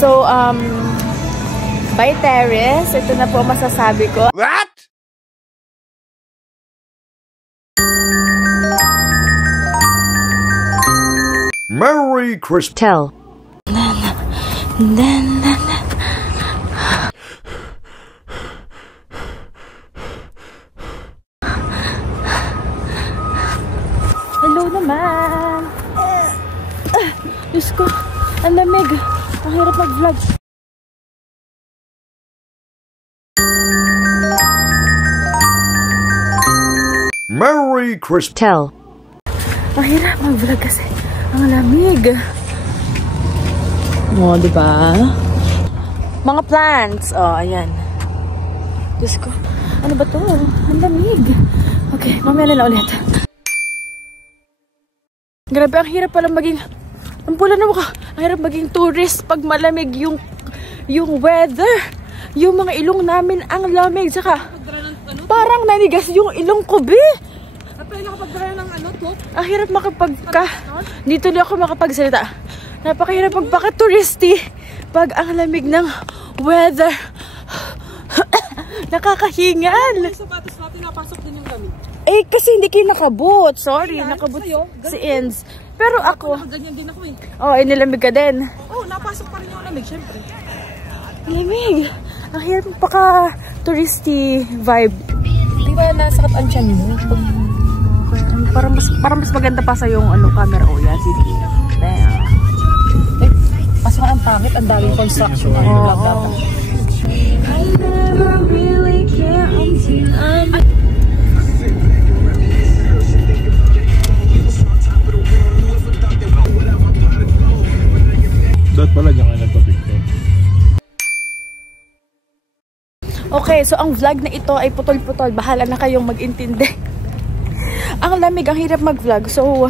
So, by Terrace, ito na po masasabi ko. What? Merry Christmas. Tell. Hello naman. Diyos ko, ang lamig. Ang hirap mag-vlog. Merry Christmas. Tell. Ang hirap mag-vlog kasi ang lamig. O, diba? Mga plants. O, ayan. Diyos ko. Ano ba to? Ang lamig. Okay, mamaya na ulit. Grabe, ang hirap pala maging... Ang pula na mukha. Ang hirap maging tourist pag malamig yung weather. Yung mga ilong namin ang lamig. Saka, parang nanigas yung ilong ko, be. Ang hirap dito na ako makapagsalita. Napakahirap magpaka-touristy pag ang lamig ng weather. Nakakahingal. Sapatos natin, napasok din yung gamit. Eh, kasi hindi kayo nakabot. Sorry, nakabot si Enz. Pero ako... Ganyan din ako eh. Oh, nilamig ka din. Oo, napasok pa rin yung lamig, syempre. Lamig. Ang hirap magpaka-touristy vibe. Di ba nasakit ang tiyan mo? Parang mas maganda pa sa yung camera. Oh, yan. Sige. Pasok ang pangit, ang daming construction. I never really care until I'm... Dapat pala niya kayo nagpa-picture. Okay, so ang vlog na ito ay putol-putol. Bahala na kayong mag-intindi. Ang lamig, ang hirap mag-vlog. So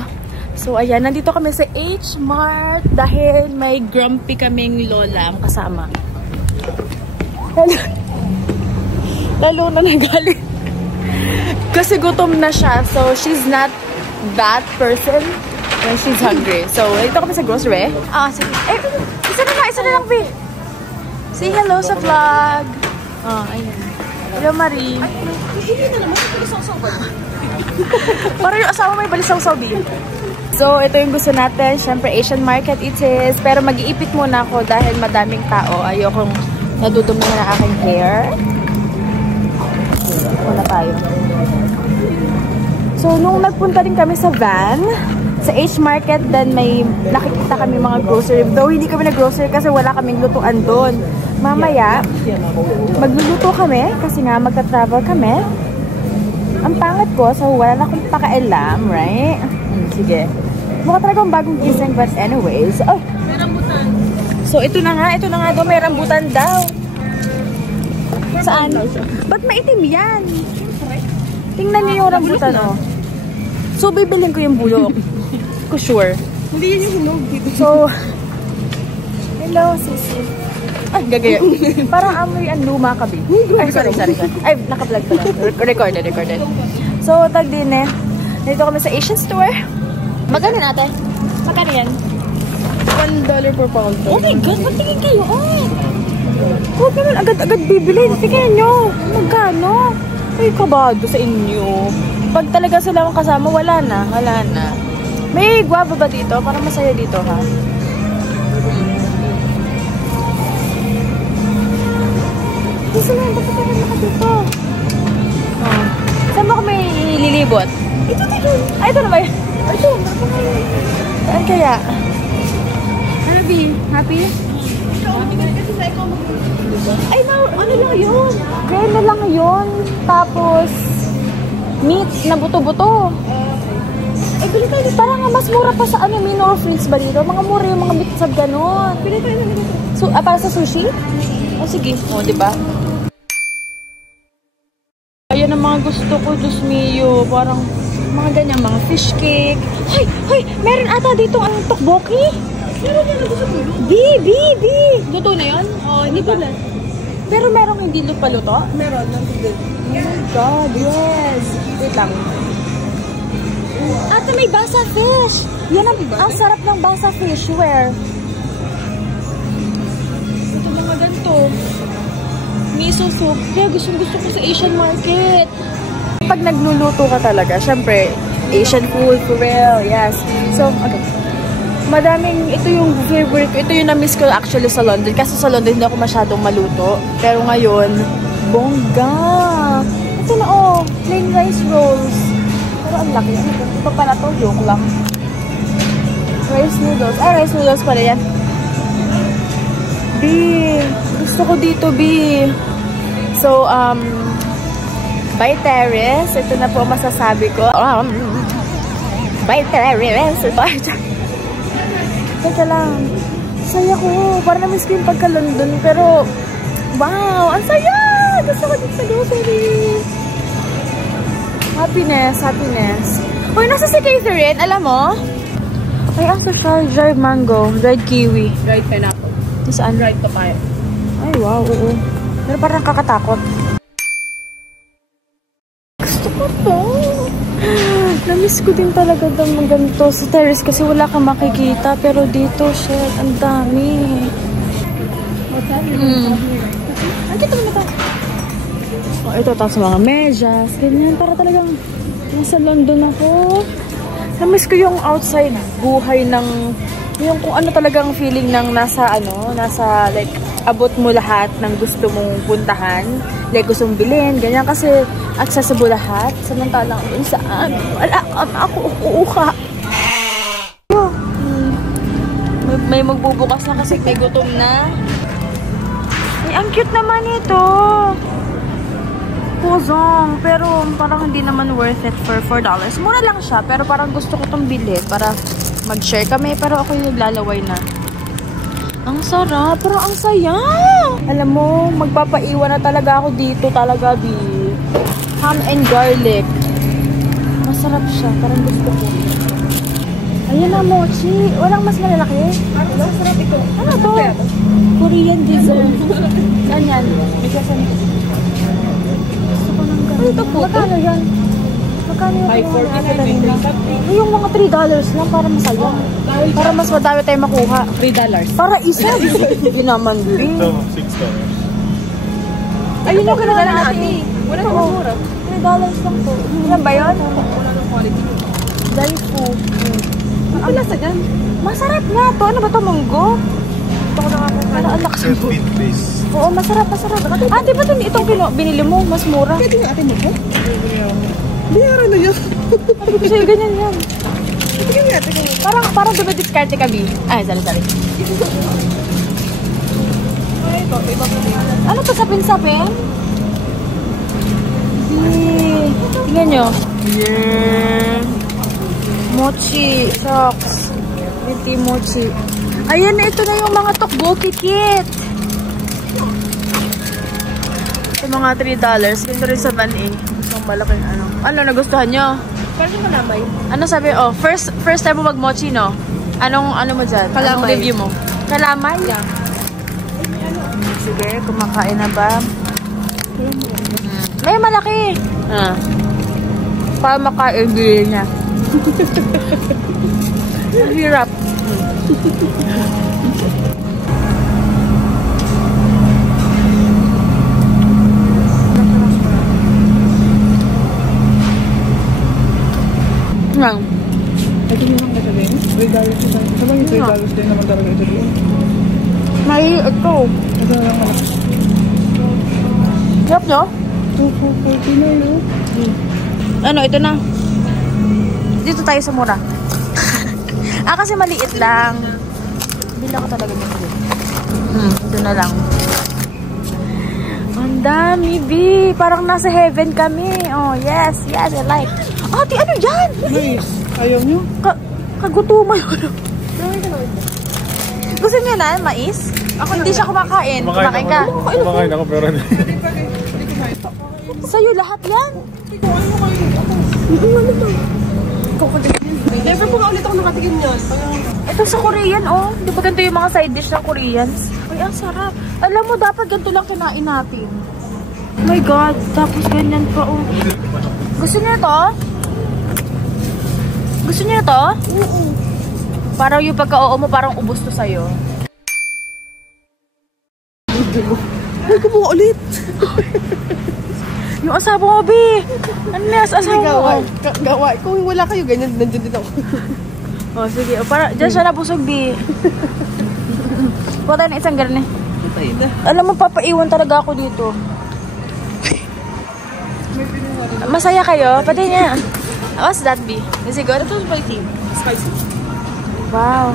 ayan, nandito kami sa H Mart dahil may grumpy kaming lola ang kasama. Lalo na nagalit. Kasi gutom na siya. So she's not that person when she's hungry. So nandito kami sa grocery. Sige. Isa na lang, B. Say hello sa vlog. Ayan. Hello, Marie. Hindi na naman, balisaw-saw ba? Parang yung asawa may balisaw-saw, B. So, ito yung gusto natin. Siyempre, Asian market it is. Pero mag-iipit muna ako dahil madaming tao. Ayokong nadudumi na aking hair. Muna tayo. So, nung nagpunta din kami sa van, sa H Market, then may nakikita kami mga grocery. Though hindi kami nag-grocery kasi wala kaming lutuan doon. Mamaya, magluluto kami kasi nga magka-travel kami. Ang pangit ko, so wala na akong pakailam, right? Sige. Mukha talagang bagong gising, but anyways. Oh. May rambutan. So, ito na nga daw. May rambutan daw. Saan? Ba't maitim yan? Tingnan niyo yung rambutan, oh. So, bibilhin ko yung bulok. Ko sure. Hindi yun yung hinog dito. So, hello, sisi. Ay, gagayo. Parang amoy ang luma ka, babe. Ay, sorry. Ay, naka-vlog pa lang. Recorded. So, tag din eh. Dito kami sa Asian store. Magkano natin? Magkano yan? $1 per pound. Oh my God, magtingin kayo. Huwag naman agad-agad bibili. Tingnan nyo. Magkano? Ay, kabado sa inyo. Pag talaga sila ang kasama, wala na. May guava ba dito? Parang masaya dito, ha? Gusto na, bakit ako naka dito? Saan mo kami lilibot? Ito. Ay, ito na ba yun? Ito. Saan kaya? Happy? Ay, ano lang yun? Kaya na lang yun. Tapos, meat na buto-buto. Eh, pili tayo. Parang nga mas mura pa sa minor fruits ba dito? Mga mura yung mga meat sab ganon. Pili tayo. So, para sa sushi? O, sige. O, diba? Ayan ang mga gusto ko, Diyos mio. Parang mga ganyan, mga fish cake. Hoy! Meron ata dito ang tteokbokki. Meron yan. B! Luto na yun? O, hindi pa. Pero merong hindi paluto? Meron. Oh my God, yes. Wait lang. Ate, may basa fish. Yan ang sarap ng basa fish. Where? soup. Kaya gusto ko sa Asian market. Pag nagluluto ka talaga, syempre, Asian food for real, yes. So, okay. Madaming, ito yung favorite ko. Ito yung na-miss ko actually sa London. Kasi sa London hindi ako masyadong maluto. Pero ngayon, bongga! Ito na plain rice rolls. Pero ang laki. Ano ito? Ito pala to, joke lang. Rice noodles. Ay, rice noodles pala yan. B, gusto ko dito, B. So, by Terrace, ito na po masasabi ko. By Terrace. Teka lang. Saya ko. Parang na-miss ko yung pagka-London. Pero, wow! Ang saya! Gusto ko dito sa grocery. Happiness. Uy, nasa si Catherine. Alam mo? Ay, aso siya. Dried mango. Dried kiwi. Dried pineapple. Saan? Dried papaya. Ay, wow. Oo. Pero parang kakatakot. Gusto ko to. Na-miss ko din talaga ng ganito sa terrace kasi wala kang makikita. Pero dito, shit, ang dami. What's that? Ay, dito naman ito. Oh, ito, tapos mga medyas. Ganyan, para talagang nasa London ako. Na-miss ko yung outside buhay ng yung kung ano talagang feeling ng nasa like abot mo lahat ng gusto mong puntahan, like gusto mong bilhin, ganyan kasi accessible lahat. Samantalang dun saan wala ako uuka. May magbubukas na kasi may gutom na. Ay, ang cute naman ito. Puzong, pero parang hindi naman worth it for $4. Mura lang siya, pero parang gusto ko itong bilhin para mag-share kami, pero ako yung naglalaway na. Ang sarap, pero ang saya. Alam mo, magpapaiwan na talaga ako dito talaga, B. Ham and garlic. Masarap siya, parang gusto ko. Ayan na, mochi. Walang mas malalaki. Masarap ito. Ano to? Korean dessert. Saan yan? May kasan. Gusto ko ng ganun. Ano ito po? Magkano yan? Magkano yan? $5.49. Yung mga $3 lang para masaya. Para mas madami tayo makuha. $3. Para isa. Yun naman din. Ito, $6. Ayun yung kinagala natin. Wala na mura. $3 lang to. Yan ba yun? Wala ng quality. Daifu. Ang lasa dyan. Masarap nga to. Ano ba to? Munggo? Ito ko nakakakala. Ang lakas nito. Oo, masarap. Ah, di ba itong binili mo? Mas mura. Pwede yung atin mo po? Biyara na yun. Sabi ko sa'yo, ganyan yan. Tingnan nga, tingnan nga. Parang dumadiskarte ka, B. Ay, sorry. Ay, iba pa na yan. Ano to, sapin-sapin? Tingnan nyo. Yeah. Mochi. Socks. Iti mochi. Ayan na, ito na yung mga tokboki kit. Ito mga $3. Ito rin sa Van A. Itong malaking ano. Ano, nagustuhan nyo? Parang yung malamay. Ano sabi? Oh, first time mo mag-mochi, no? Anong mo dyan? Kalamay. Anong review mo? Kalamay? Yeah. Sige, kumakain na ba? May malaki. Para makain, bili niya. Ang hirap. Lang. Ito yung mga sabihin? $3 ito. Sabang yung $3 din naman talaga ito din. May ito. Ito na lang malaki. Hirap nyo? 240 na yun. Ano, ito na. Dito tayo sa mura. Kasi maliit lang. Bila ko talaga nito. Ito na lang. Ang dami, B. Parang nasa heaven kami. Oh, yes, I like. Ate, ano yan? Nice. Ayaw nyo? Kagutuman yun. Gusto niyo na, mais? Hindi siya kumakain. Kumakain ka. Kumakain ako pero hindi. Sa'yo lahat yan. Never po nga ulit ako nakatigim yan. Ito sa Korean, oh. Di ba ganito yung mga side dish ng Koreans? Ay, ang sarap. Alam mo, dapat ganito lang kinain natin. Oh my God. Tapos ganyan pa, oh. Gusto niyo ito? Gusto niyo ito? Oo. Parang yung pagka-oo mo, parang ubos to sa'yo. Ay, kumuha ulit. Yung asawa mo, Bi. Ano na yung asawa mo? Gawa. Kung wala kayo, ganyan, nandiyan din ako. Oh, sige. O, para, dyan siya nabusog, Bi. Kuha tayo ng isang garne. Alam mo, papaiwan talaga ako dito. Masaya kayo? Pati niya. What's that, Bi? Is it good? Ito spicy. Spicy. Wow.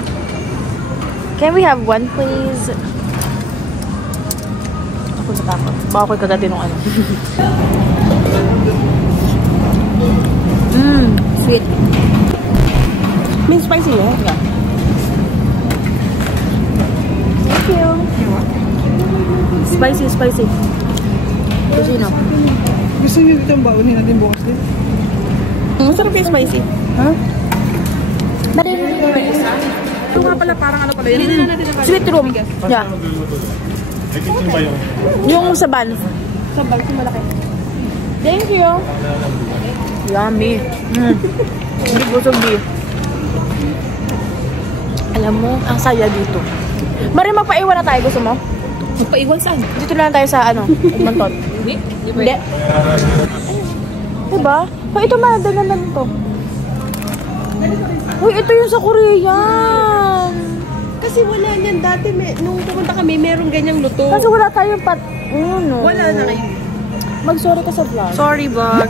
Can we have one, please? Ako natakot. Baka ako'y kagati nung ano. Sweet. Mean spicy, no? Yeah. Thank you. Spicy, spicy. Kusino. Gusto niyo itong baunin natin bukas din? Masarap yung spicy. Ha? Ito nga pala, parang ano pala yun. Sweet room. Yeah. Nagkitin ba yung... Yung sa ban. Sa bag, yung malaki. Thank you. Yummy. Hindi busog, Bi. Alam mo, ang saya dito. Mari, magpaiwan na tayo. Gusto mo? Magpaiwan saan? Dito na lang tayo sa ano, Edmonton. Hindi. Hindi. Diba? Oh, ito madala lang to. Uy, ito yung sa Korean. Kasi wala niyan dati. Nung pumunta kami, merong ganyang luto. Kasi wala tayong pat... Ano? Wala na kayo. Mag-sorry ka sa vlog. Sorry, Bog.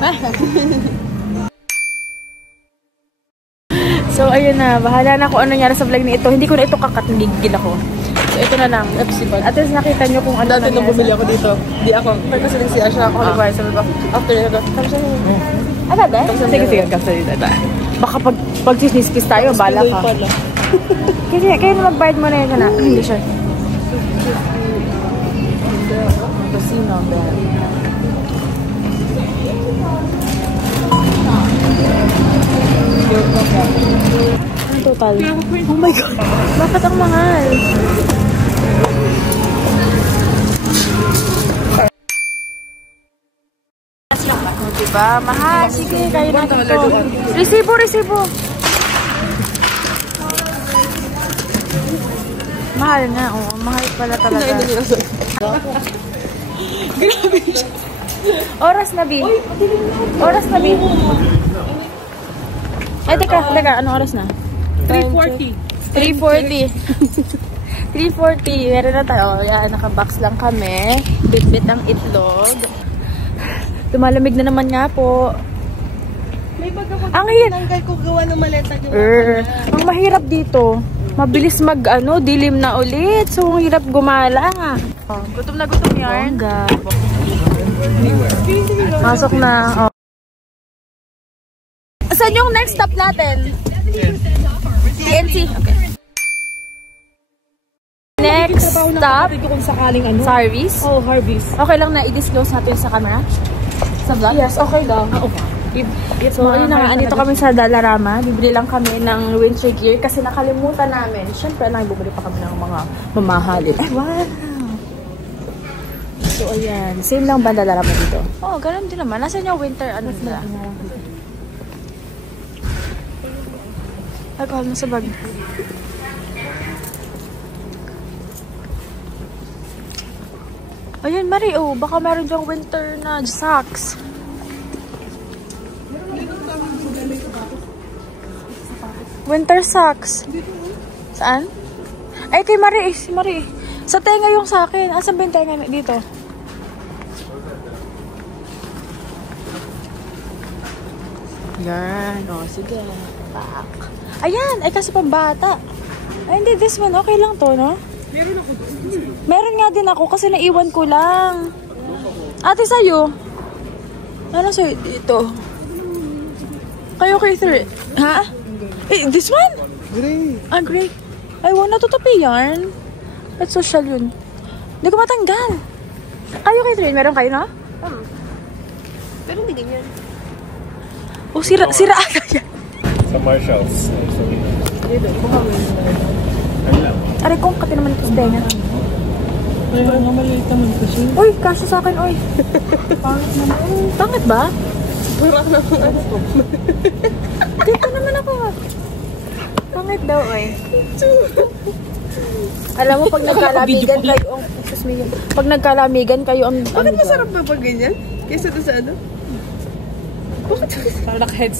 So, ayun na. Bahala na kung ano nangyari sa vlog ni ito. Hindi ko na ito kakat. Nagigil ako. So, ito na lang. At least nakita nyo kung ano Dati nung nangyari bumili sa... ako dito. Di ako. Kasi nang siya ako. Sabi ko, after nito. Sabi siya, Agad eh? Sige, sige. Baka pag sisniskis tayo, bala ka. Kasi kayo na mag-bayad mo na yun na. Hindi siya. Casino, Ben. Ang total? Oh my God. Bakit ang mahal? Oh, diba? Mahal. Sige, kayo na ito. Resibo, resibo. Mahal nga, oh. Mahal pala talaga. grabe siya. Oras na, Bi. Oras na, Bi. Ay, teka. Anong oras na? 3:40. 3:40. 3:40. Meron na tayo. Yan, nakabox lang kami. Bit-bit ang itlog. Lumalamig na naman nga po. May baga Ang hirap. tanggal ko gawa ng maleta. Ang mahirap dito. Mabilis dilim na ulit. So, ang hirap gumala. Oh, gutom na gutom yarn. Masok na. Oh. Saan yung next stop natin? TNC. Okay. Next stop. Kung sakaling ano. Service. Oh, Harvey's. Okay lang na i-disclose natin sa camera? Sa vlog? Yes, okay lang. So, ayun na nga. Andito kami sa Dollarama. Bibili lang kami ng windshield gear kasi nakalimutan namin. Siyempre, bumili pa kami ng mga mamahalin. Ay, wow! So, ayan. Same lang ba Dollarama dito? Oo, ganun din naman. Nasaan yung winter, ano nila? Alcohol na sa bag. Ayan, Mari, oh. Baka meron dyang winter na socks. Winter socks. Saan? Ay, kay Mari. Mari. Sa tenga yung sa akin. Asan ba yung tenga dito? Yan. O, sige. Pak. Ayan. Ay, kasi pambata. Ay, hindi. This one. Okay lang to, no? Meron ako doon. Meron nga din ako kasi naiwan ko lang. Ate, sa'yo? Ano sa'yo? Dito. Kayo kay 3. Ha? Eh, this one? Gray. Ah, great. Ay, wala to tapi yarn. At social yun. Hindi ko matanggal. Kayo kay 3. Meron kayo, no? Pero hindi ganyan. Oh, sira agad yan. Sa Marshalls. Dito, baka Ano lang? Aray kong kati naman ito sa tenga. Ay, nga maliit naman kasi. Uy, kasya sa akin, uy. Pangit naman. Pangit ba? Parang ano to. Dito naman ako. Pangit daw, uy. Alam mo, pag nagkalamigan kayo ang... Excuse me, pag nagkalamigan kayo ang... Bakit masarap ba pag ganyan? Kaysa doon sa ano? Bakit? Parang naka-heads.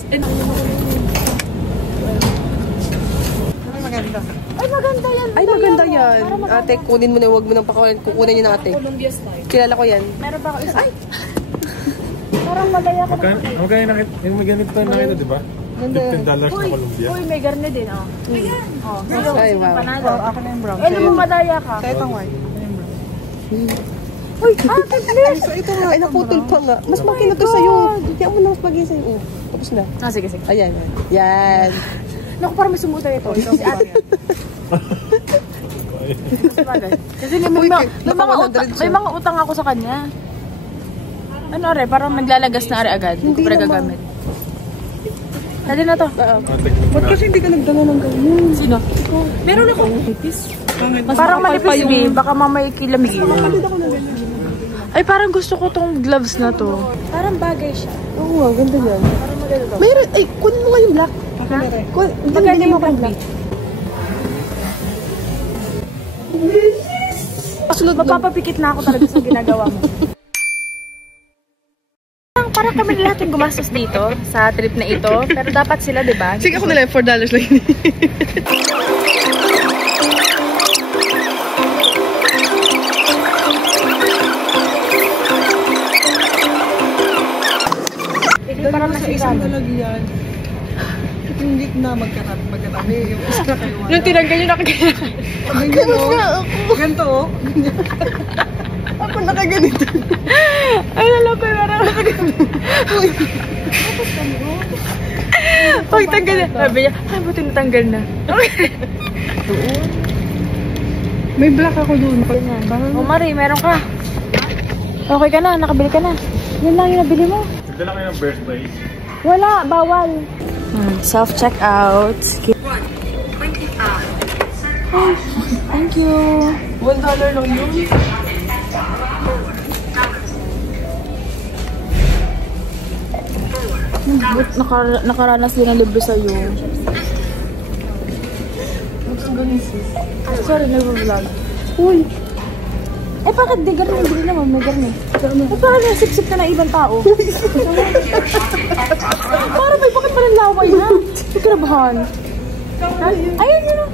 Maganda. Ay, maganda yan. Ay, maganda yan. Ate, kunin mo na. Huwag mo nang pakawalan. Kukunin niyo na ate. Columbia style. Kilala ko yan. Meron ba ako isa? Ay! Parang malaya ka na. Magkano nakita? Yung may ganito tayo nakita, di ba? $15 na Columbia. Uy, may garne din, oh. Ayan. Oh, hello. Ay, wow. Panalo. Ako na yung brown. Eh, mo madaya ka. Sa itong white. Uy, please. So ito nga, naputol pa nga. Mas maganda to sa'yo. Diyan mo na mas maganda sa'yo. Oh, tapos na. Ah, sige, sige. Ayan, yan. Yan. Naku, parang may sumuta ito. Si ate. Kasi may mga utang ako sa kanya. Ano, are? Parang naglalagas na are agad. Hindi ko pa gagamit. Dali na to. Ba't kasi hindi ka nagdala ng ganyan? Sino? Meron akong ipis. Parang manipis, B. Baka mamay kilamigin. Ay, parang gusto ko tong gloves na to. Parang bagay siya. Oo nga, ganda yan. Parang maganda to. Mayroon, ay, kunin mo nga yung black. Ha? Maganda mo kang black. Pasunod Mapapapikit na ako talaga sa ginagawa mo. Para kami lahat yung gumastos dito sa trip na ito. Pero dapat sila, di ba? Sige, ako na lang, $4 lang. Parang sa isang lalagyan. Hindi na magkatabi. Yung extra kayo. Nung tinanggal yun, nakagaya. Ganyan o. Ganito o. Ako nakaganito. Ay, lalapay, parang pag tanggal na, sabi niya, ay, buti natanggal na. May black ako doon. O, Mari, meron ka. Okay ka na, nakabili ka na. Yan lang yung nabili mo. Nagdala kayo ng birthday. Wala, bawal. Self-checkout. Ay, thank you. $1 lang yun. Nakaranas din ang libre sa'yo. Sorry, nag-vlog. Uy! Eh, bakit di garni? Hindi naman, may garni. Eh, parang nasip-sip ka na ibang tao. Parang may bakit parang laway na? Ikrabahan. Ayun yun o.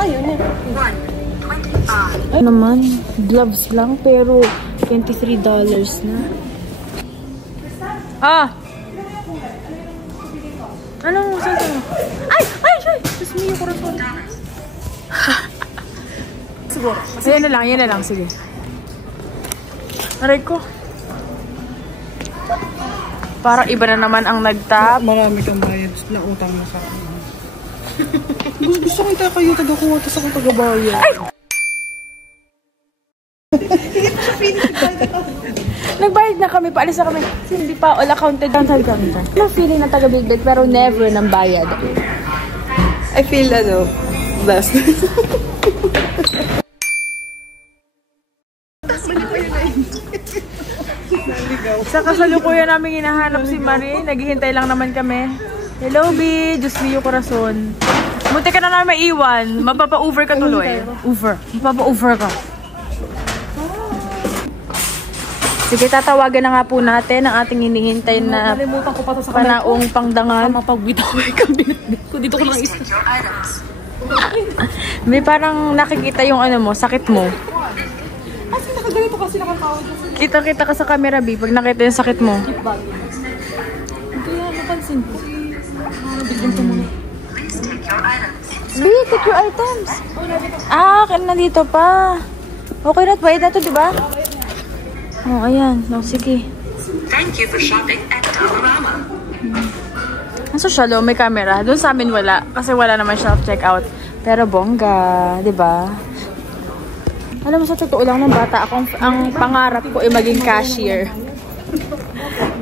Ayun eh. Ay naman, gloves lang, pero $23 na. Ah! Anong sabi mo? Ay! Ay! Ay! Diyos mo yung corazon. Siguro. Yan na lang. Sige. Aray ko. Parang iba na naman ang nagtap. Marami kang bayad na utang na sa akin. Gusto ko kayo taga-kuha, tapos ako taga-bayad. Ay! Nagbayad na kami, paalis na kami. Hindi pa all accounted. Counted kami. Ano feeling ng taga-Big pero never ng bayad. I feel, blessed. Sa kasalukuyan namin hinahanap si Marie, naghihintay lang naman kami. Hello, B. Diyos mo yung corazon. Munti ka na namin maiwan. Mapapa-over ka tuloy. Mapapa-over ka. Sige, tatawagan na nga po natin ang ating hinihintay na Nalimutan ko pa to sa panaong pangdangan. Mapag-bitaw ko ikaw binatbit ko. Dito ko lang isa. May parang nakikita yung mo, sakit mo. Kasi nakaganito kasi nakakawag kasi. Kita-kita ka sa camera, B, pag nakita yung sakit mo. Kaya napansin ko. Bigyan ko muna. B, take your items. Ah, nandito pa. Okay na, bayad na to, di ba? Oh, ayan. No, sige. Thank you for shopping at Dollarama. Nasa Shalom, may camera. Doon sa amin wala. Kasi wala naman self-checkout. Pero bongga, di ba? Alam mo, sa totoo lang ng bata, ang pangarap ko ay maging cashier.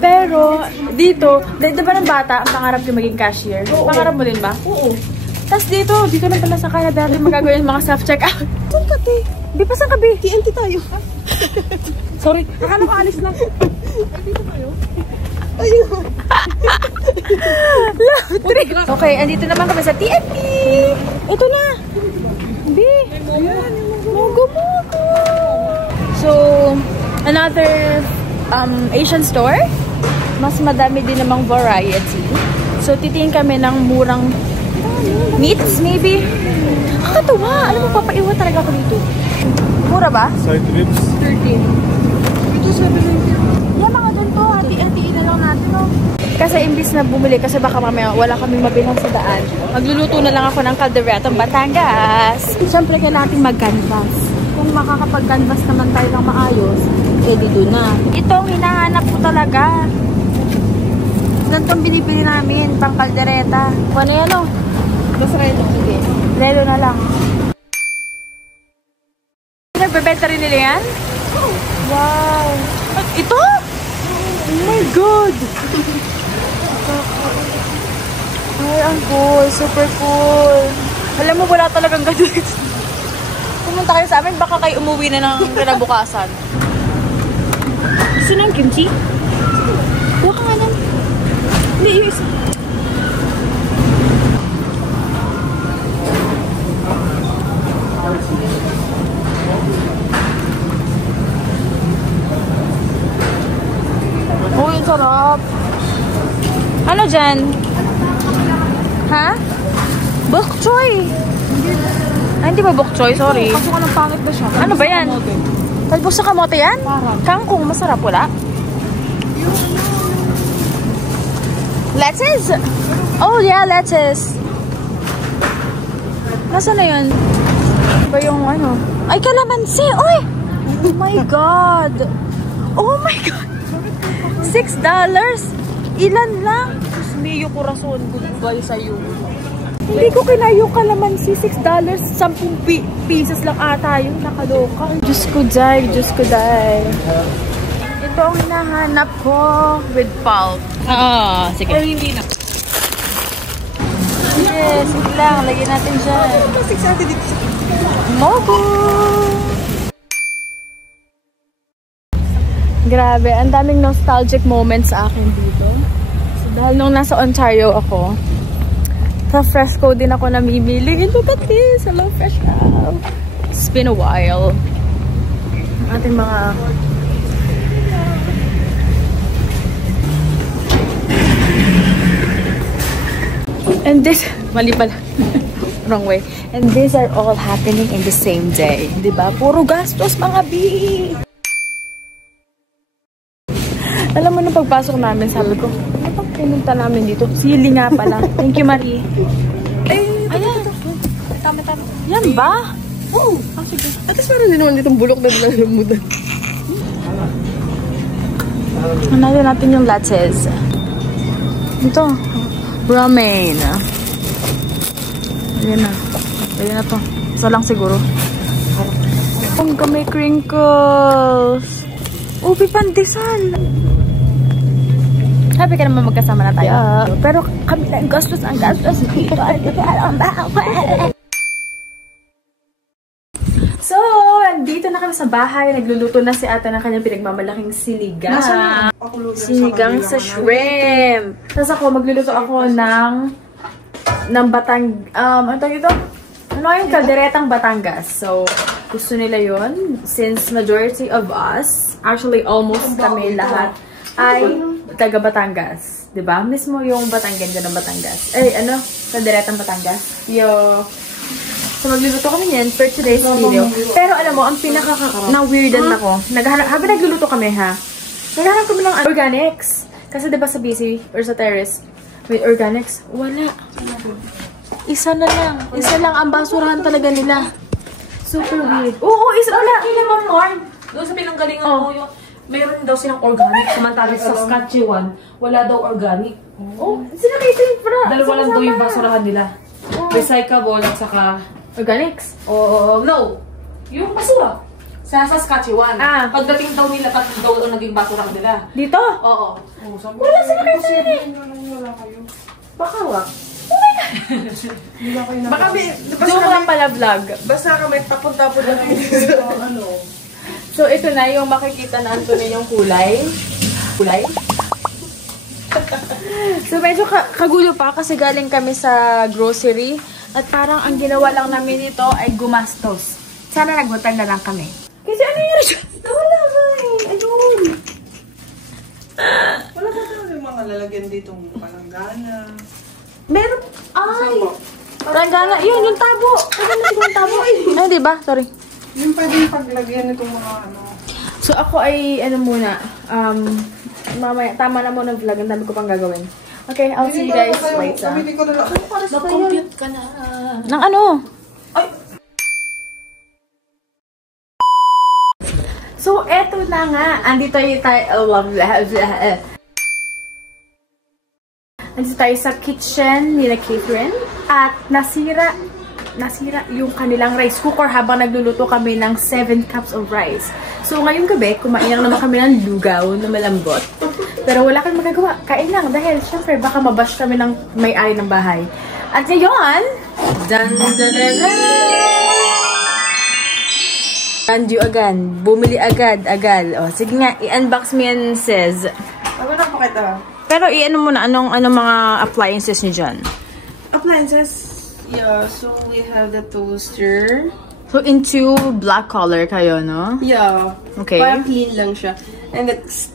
Pero, dito, di ba ng bata, ang pangarap ko maging cashier? Pangarap mo din ba? Oo. Tapos dito lang pala sa Canada, natin magagawin yung mga self-checkout. Saan ka, te? Di pa saan ka, B? TNT tayo. Sorry. Akala ko alis lang. Dito tayo. Ayun. Love trip. Okay, andito naman kami sa TFP. Ito na. B. Mogo-mogo. So, another Asian store. Mas madami din namang variety. So, titingin kami ng murang meats, maybe. Nakakatuwa. Alam mo, papaiwan talaga ako dito. Mura ba? Side ribs. 13. Ito 790. Yan, mga doon to. Hati-hatiin na lang natin, no? Kasi imbis na bumili, kasi baka mamaya wala kaming mabilang sa daan. Magluluto na lang ako ng calderetang Batangas. Siyempre, kailangan natin mag-canvas. Kung makakapag-canvas naman tayo ng maayos, pwede doon na. Ito ang hinahanap ko talaga. Ganitong binibili namin, pang kaldereta. Kung ano yan, o? Basta kayo. Sige. Lelo na lang. Nagbebenta rin nila yan? Wow! Ito? Oh my God! Ay, ang cool. Super cool. Alam mo, wala talagang ganun. Pumunta kayo sa amin, baka kayo umuwi na ng kinabukasan. Gusto ng kimchi? Huwag ka nga lang. Hindi, yung isa. Oh, yung sarap. Ano dyan? Ha? Bok choy. Ay, hindi ba bok choy? Sorry. Kaso ka ng pangit ba siya? Ano ba yan? Talbos sa kamote yan? Parang. Kangkong, masarap wala? Lettuce? Oh, yeah, lettuce. Nasaan na yun? Ba yung ano? Ay, kalamansi! Oy! Oh my God! Oh my God! $6? Ilan lang? Miyo corazon, goodbye sa'yo. Hindi ko kinayo kalamansi. $6. 10 pieces lang ata yun. Nakaloka. Diyos ko, day. Diyos ko, day. Ito ang hinahanap ko with pulp. Ah, sige. Or hindi na. Yes, wait lang. Lagyan natin dyan. Plastic sa atin dito sa Mogo! Grabe, ang daming nostalgic moments sa akin dito. So, dahil nung nasa Ontario ako, sa Fresco din ako namimili. Look at this! I love Fresco! It's been a while. Ang ating mga... And this... Mali pala. Wrong way. And these are all happening in the same day. Diba? Puro gastos, mga B! Alam mo, nung pagpasok namin, sabi ko, ano pag pinunta namin dito? Sili nga pala. Thank you, Marie. Ayan. Tama. Yan ba? Oo. Sige. At least meron din naman ditong bulok na nalalamudan. Hanapin natin yung lettuce. Ito. Ramen. Ayan na. Ayan na to. Isa lang siguro. Ang may crinkles. Ubi pandesal. Happy ka naman magkasama na tayo. Yeah. Pero kami lang gastos ang gastos dito. So, dito na kami sa bahay. Nagluluto na si ate ng kanyang pinagmamalaking sinigang. Sinigang sa shrimp. Tapos ako, magluluto ako ng ano tawag ito? Ano yung kalderetang Batangas. So, gusto nila yun. Since majority of us, actually almost kami lahat, ay taga Batangas. Diba? Mismo yung Batangan dyan ng Batangas. Ay, ano? Kalderetang Batangas. So, magluluto kami yan for today's video. Pero alam mo, ang pinaka-na-weirdan ako, habang nagluluto kami ha, naghahanap kami ng organics. Kasi diba sa BC or sa terrace, with organics, wala. Isa na lang. Isa lang ang basurahan talaga nila. Super weird. Oo, isa wala. Ma'am Norm, doon sa pinanggalingan mo yung mayroon daw silang organic. Samantalang sa Saskatchewan, wala daw organic. Oh, sila kayo yung Dalawa lang daw yung basurahan nila. Recyclable at saka organics. no. Yung basura. Sa Saskatchewan. Pagdating daw nila, tatlo daw ang naging basura nila. Dito? Oo. Wala sila kayo sa Baka wak. Baka doon lang pala vlog. Basta kami papunta po lang sa ano. So, ito na yung makikita na Anthony yung kulay. Kulay? So, medyo kagulo pa kasi galing kami sa grocery. At parang ang ginawa lang namin dito ay gumastos. Sana nagutang na lang kami. Kasi ano yun? Wala ba eh. Ayun. Wala ba tayo yung mga lalagyan dito? Palanggana. Meron. Ay. Palanggana. Yun, yung tabo. Yung tabo. Ay, diba? Sorry. Yung pwede paglagyan nitong mga ano. So, ako ay, ano muna, mamaya, tama na muna vlog. Ang dami ko pang gagawin. Okay, I'll see you guys. Wait, Pamili ko na lang. Mag-compute ka na. Nang ano? Ay! So, eto na nga. Andito tayo, andito tayo sa kitchen nila Catherine. At nasira yung kanilang rice cooker habang nagluluto kami ng 7 cups of rice. So, ngayong gabi, kumain lang naman kami ng lugaw na malambot. Pero wala kang magagawa. Kain lang dahil syempre baka mabash kami ng may-ari ng bahay. At ngayon, Anju again. Bumili agad. O, sige nga, i-unbox mo yan, sis. Ako na pakita. Pero i-ano muna, anong mga appliances niyo dyan? Appliances. Yeah, so we have the toaster. So, into black color kayo, no? Yeah. Okay. Parang clean lang siya. And that's...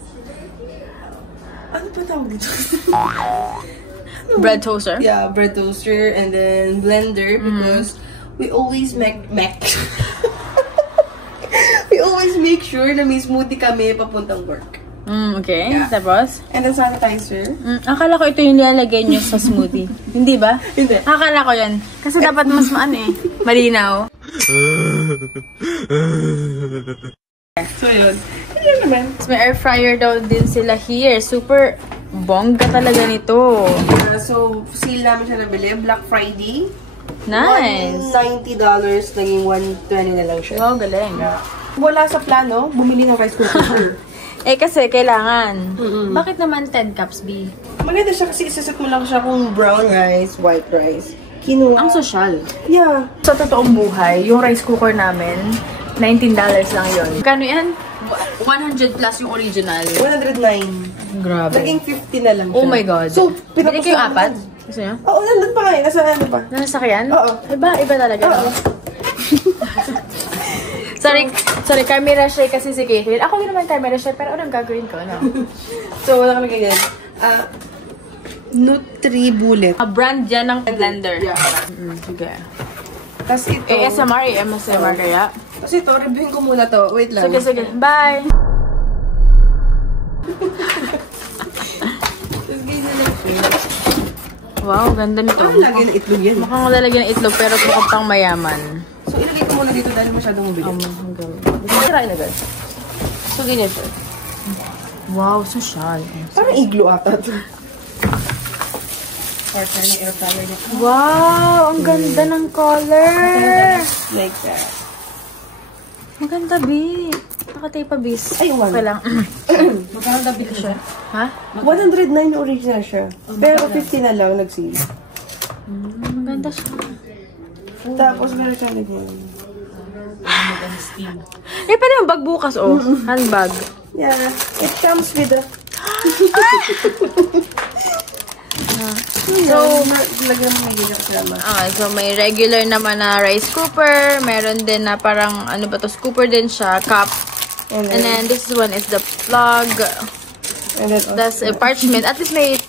Ano pa tawag dito? Bread toaster? Yeah, bread toaster and then blender because we always make we always make sure na may smoothie kami papuntang work. Okay. Yeah. Tapos? And then sanitizer. Akala ko ito yung nilalagay nyo sa smoothie. Hindi ba? Hindi. Akala ko yan. Kasi dapat mas malinaw. So yun. Yun naman. Tapos may air fryer daw din sila here. Super bongga talaga nito. So, sale namin siya nabili. Black Friday. Nice. $90, naging $120 na lang siya. Wow, galing. Wala sa plano, bumili ng rice cooker. Eh kasi kailangan. Bakit naman 10 cups, B? Maganda siya kasi isaset mo lang siya kung brown rice, white rice. Kinuha. Ang sosyal. Yeah. Sa totoong buhay, yung rice cooker namin, $19 lang yun. Kano yan? 100 plus yung original. 109. Grabe. Naging 50 na lang siya. Oh my God. So, Bili kayo apat? Gusto nyo? Oo, nandun pa nga eh. Nasa ano pa? Nasasakyan? Oo. Iba talaga. Oo. Sorry, camera shy kasi si Catherine. Ako din naman camera shy, pero anong gagawin ko, no? So, wala ka ganyan. Nutri-Bullet. Brand dyan ng blender. Yeah. Sige. Tapos ito. ASMR, MSMR kaya? Kasi ito, reviewin ko muna to. Wait lang. Sige. Bye! Tapos ganyan na lang siya. Wow, ganda nito. Lagi na itlog yan. Mukhang lalagyan ng itlog, pero mukhang pang mayaman. So, ilagay ko muna dito dahil masyadong mabigat. Try na guys. So, ganyan siya. Wow, social. Parang iglo ata ito. Partner ng air fryer nito. Wow, ang ganda ng color. Like that. Maganda, B. Nakatay pa, bis. Ay, wala. Okay lang. Magkano bili siya? Ha? 109 original siya. Pero 50 na lang nag-sale. Maganda siya. Tapos meron siya ganyan. Eh, pwede yung bag bukas, oh. Handbag. Yeah. It comes with a... So, lagyan mo may gilak naman. Okay, so may regular naman na rice cooker. Meron din na parang, ano ba to, scooper din siya, cup. And then this one is the plug. And then, That's a parchment. At least may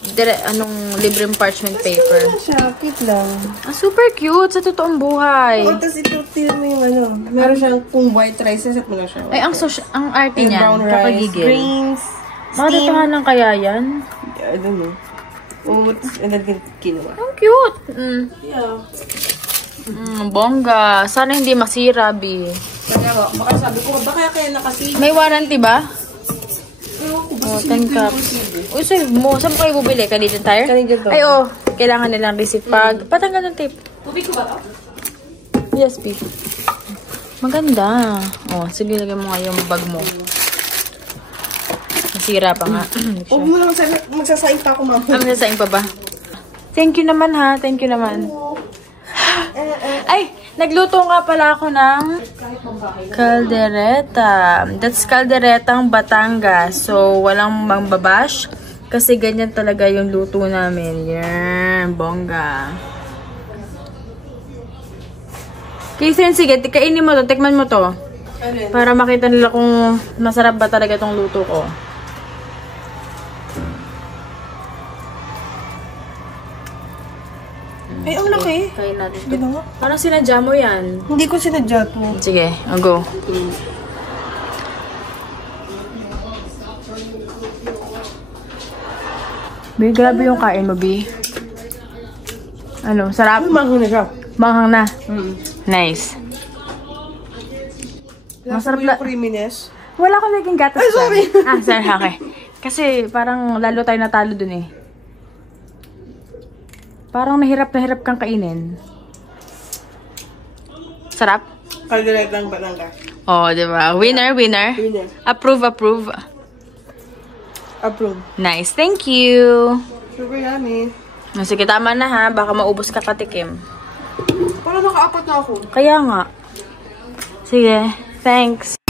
libreng parchment paper. ano siya? Cute lang. Super cute sa totoong buhay. O, tapos ito, tingnan mo yung ano. Meron siyang kung white rice, set mo na siya. Ay, ang arte And niyan. brown rice, Kakagigil. greens, Makatotohanan kaya yan? I don't know. Oats, and then quinoa. Ang cute. Yeah. Bongga. Sana hindi masira, B. Kaya baka sabi ko, baka kaya nakasi. May warranty ba? Ewan ko, Oh, basta 10 cups. Uy, save mo. Saan kayo bubili? Canadian Tire? Canadian Tire. Ay, oh. Kailangan nilang receipt pag patanggal ng tape. Tubig ko ba ito? Yes, B. Maganda. Oh, sige, lagay mo nga yung bag mo. Nasira pa nga. Huwag mo lang magsasaing pa ako, mama. Masasain pa ba? Thank you naman, ha. Thank you naman. Ay, nagluto nga pala ako ng caldereta. That's calderetang Batangas. So, walang mangbabash. Kasi ganyan talaga yung luto namin. Yan, bongga. Catherine, sige, kainin mo to, tikman mo to. Para makita nila kung masarap ba talaga tong luto ko. Ay, ang laki. Kain natin to. Ginawa. Parang sinadya mo yan. Hindi ko sinadya to. Sige, I'll go. Bi, grabe yung kain mo, Bi. Ano, sarap? Manghang na siya. Manghang na. Nice. Masarap Masarap yung creaminess. Wala ko naging gatas. Ay, sorry. Sorry, okay. Kasi parang lalo tayo natalo dun eh. Parang nahirap kang kainin. Sarap? Kaldirect lang ba lang ka? Oh, diba? Winner. Winner. Approve. Approve. Nice, thank you. Super yummy. Sige, tama na ha. Baka maubos ka katikim. Para nakaapat na ako. Kaya nga. Sige, thanks.